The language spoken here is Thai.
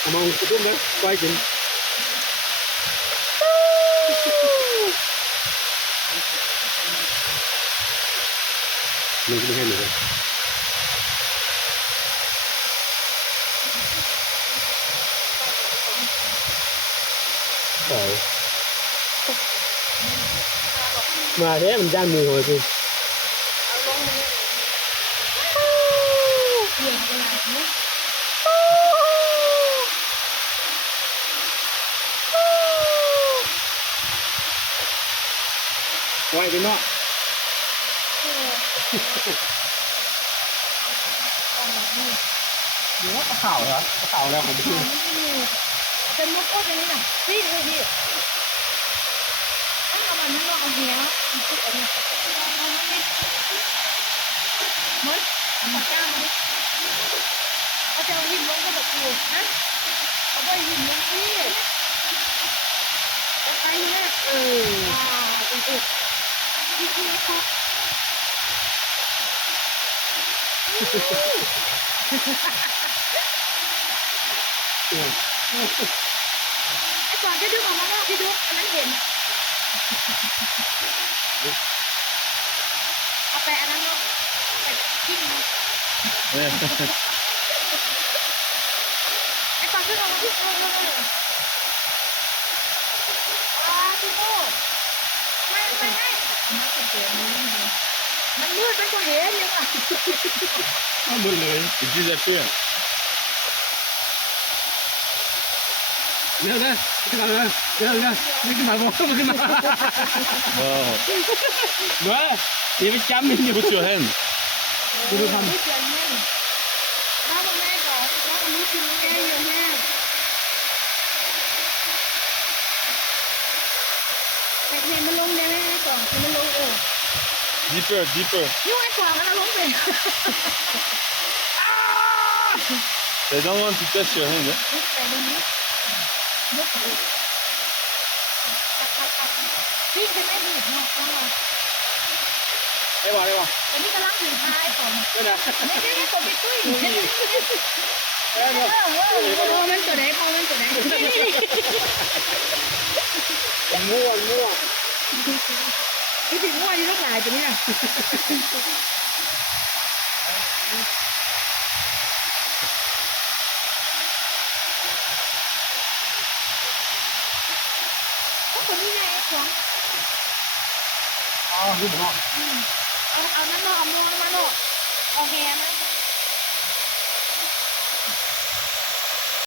เอามาตุ้มแล้วก้อยกินมึงจะไม่ให้หนูเลยมาเท่มันย่านมือเลยสิไว้เป็นเนาะเดี๋ยวกระเข่าเหรอกระเข่าแล้วผมพี่เป็นมุกโอ้ยนี่น่ะพี่พี่เอามันนั่งเอาเหี้ยมันติดอะไรมันปากกามันเอาจะเอาหินลงก็แบบกูนะเอาไปหินลงพี่จะไปเนี่ยอีกพี่ครับไอ้ก่อนจะดึงออกมาแล้วพี่ดึงอันนั้นเห็นเอาไปอันนั้นเนาะแต่ทิ้งเนาะไอ้ก่อนดึงออกมาพี่พี่โก้ไม่มันมืดมันก็เห็นยังอ่ะเอาหมดเลยอีกทีจะเชื่อเดี๋ยวนะขึ้นมาเลยเดี๋ยวนะไม่ขึ้นมาบอกไม่ขึ้นมาเดี๋ยวนี่ไปจำมันอยู่เฉยๆดูทำน้องแม่ก่อนน้องรู้สึกแก่อยู่แม่แต่เห็นมันลงได้ไหมก่อนมันลงdeeper ยุ่งไอ้ก่อนมันลงไป They don't want to touch your hand, พี่จะไม่ดีเนาะได้ป่ะอันนี้กำลังถึงท้ายก่อนได้นะนี่ตัวพี่ตุ้ยมันตัวไหนพอมันตัวไหนมั่วพี่ถึงมั่วที่ต้องหลายตัวนี้นะคนนี้ไงไอ้ของอ๋อรู้หมดเอานั่นเนาะเอาโม่มาเนาะเอาแฮนะ